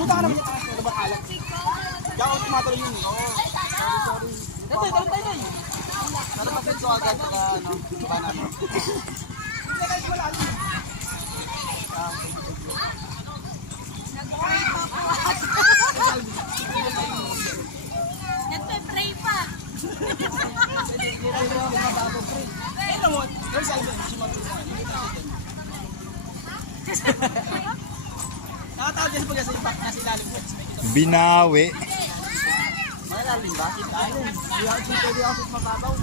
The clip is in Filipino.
Luta ka naman yung taas. Ano ba kalat? Diyan ako tumatalo yun. Oo. Sorry. Tay. Narapasin ko agad ka, ano, iba namin. Hindi guys, malalim. Nag-pray pa po. Nagpe-pray pa. Ayun mo, yung sa iba, si Ma'am Lisa. Nakatawag din pag kasi lalim ko. Binawi. Malalim ba? Malalim. Hindi ako pwede ako sa mababaw.